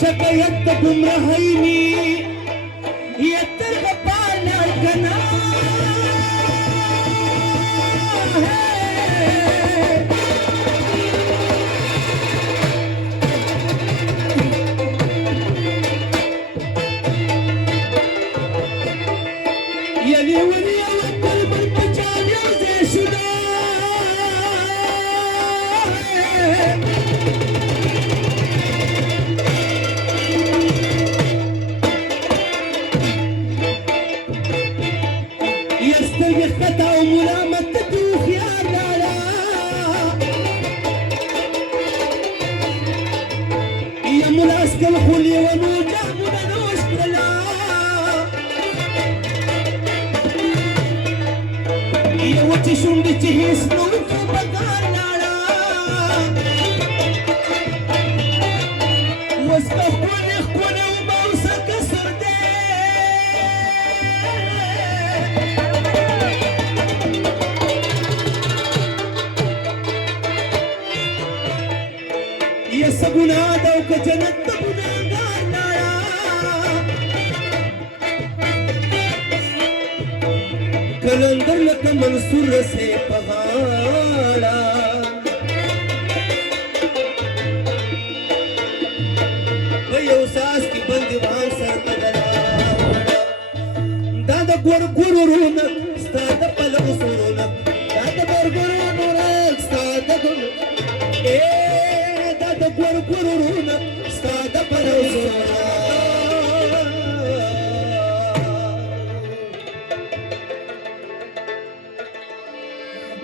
شك يد گمراهيني يتر غبانا كنا يلي ولي وتر من بجان يوزي شدا يستوي خطا وملامة وخيار لا يا ملاسك الخلي ونوجه ونوش لا يا وتشون بتهيس نوك بقار لا واسكخون اخكون وموسى كسر يا سبنا دوك جنت بنا غانا कलंदर luck Mansoor से पहाड़ा वयो सास की बंदीवान सर तगड़ा दादा गुर गुरुन स्ताद पल उसुरुन दादा गुर गुरुन स्ताद गुर ए दादा गुर गुरुन स्ताद पल उसुरुन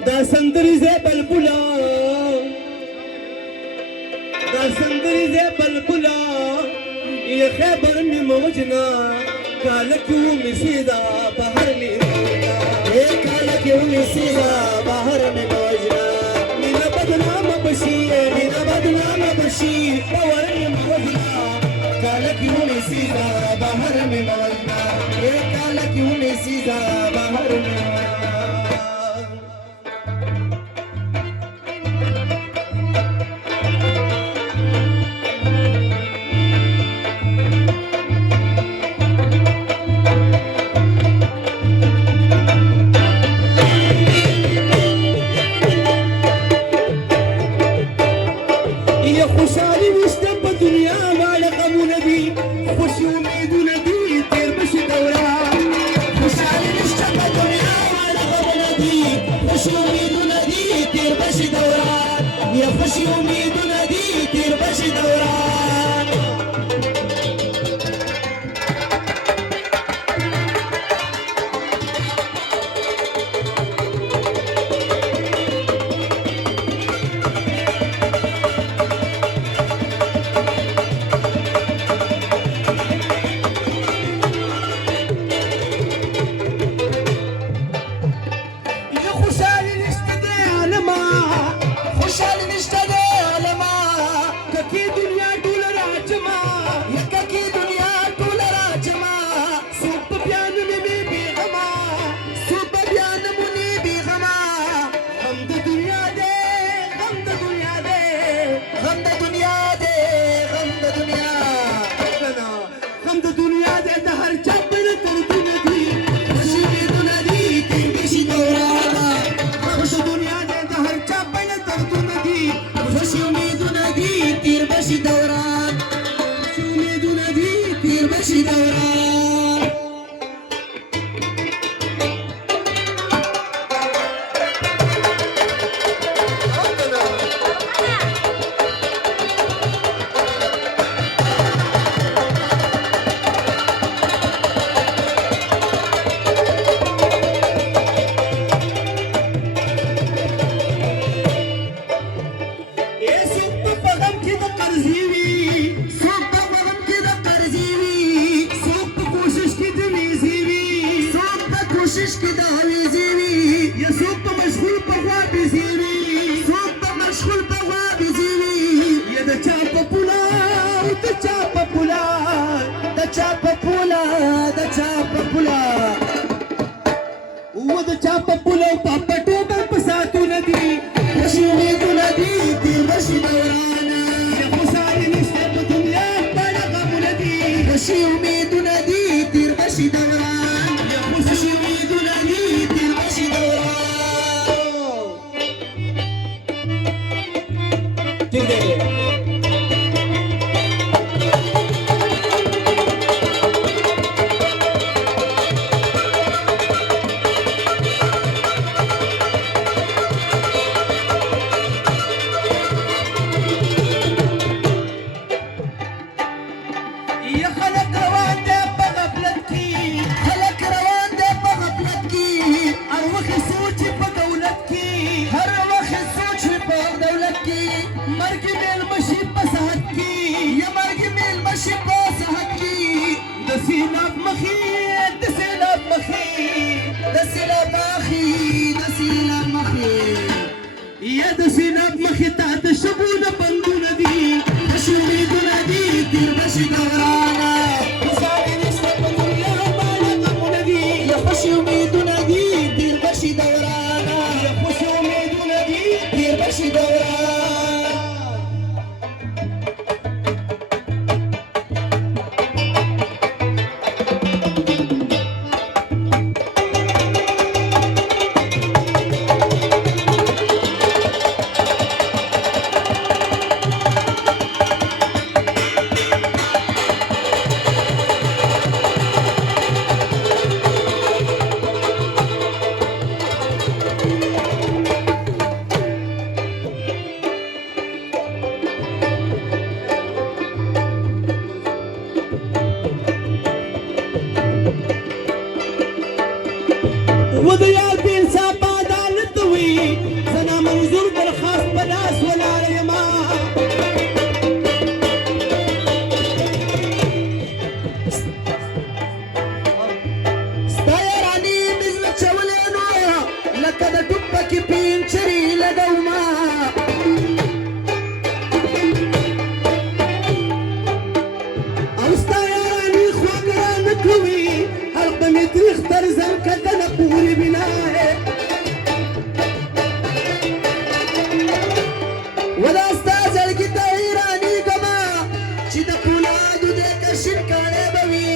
دا سندری زی بلبلا دا سندری زی بلبلا یہ خیبر میں موجنا کالا کیوں مسیدہ باہر میں موجنا یہ کالا کیوں مسیدہ باہر میں موجنا مینا بدنام بشی مینا بدنام بشی باہر میں موجنا کالا کیوں مسیدہ باہر میں موجنا یہ کالا کیوں مسیدہ باہر میں موجنا يا خشي أميدنا دي تير بشي دوران يا خشالي نشتدي علما خشالي نشتدي علما كي دنيا طول راجما يا كي دنيا طول راجما سوب بيان مني بغما سوب بيان مني بغما غمد دنيا دي غمد دنيا دي غمد دنيا دي غمد دنيا غمد دنيا دي دهر جبل تردنا دي خشي دنيا دي تنبشي دورانا خش دنيا دي دهر جبل تردنا دي خشي أميدنا دي تير بشي دوران خشي أميدنا دي تير بشي دوران ये सुख पगम की द कर्जीवी सुख पगम की द कर्जीवी सुख بشي دورانا خوشالي نشته په دنیا باندې غمونه دي یا خوشي امیدونه دي تیر بشي دورانا یا خوشي امیدونه دي تیر بشي دورانا وده یار بې انصافه عدالت وي زه نامنظور درخواست په لاس ولاړه یمه ستا یارانې مې زړه چولې نو لکه د ټوپکې پینچرې لګومه او ستا یارانې خواږه رانه کوي حلق به مې تریخ تر زر کتنه پورې بنا ہے ودا ستا زړګي ته حیرانېږمه چې د پولادو دې کشین کاڼی به وي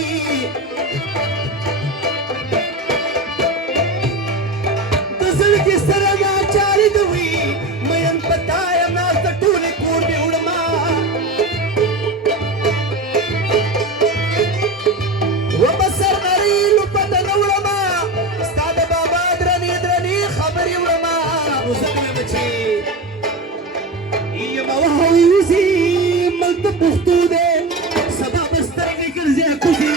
د زړګي سره ناچارې ده وي مین په تا یم ناسته ټولې کور مې وړمه وبسر نری لپته نه وړمه ستا د بابا درنې درنې خبرې وړمه وزنګ مې بچې یمه وهوی وزي ملک د پښتو دی سبا به سترګې ګرځې کوزي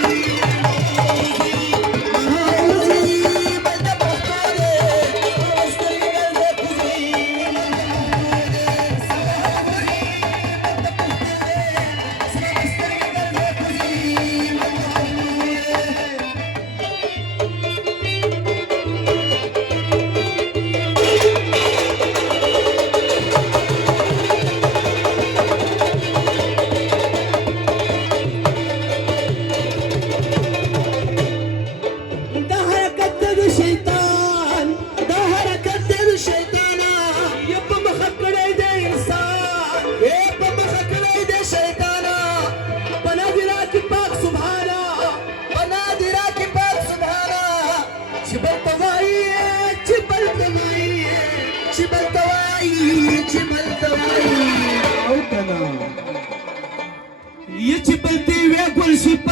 ये चिपलती वे गुल शिप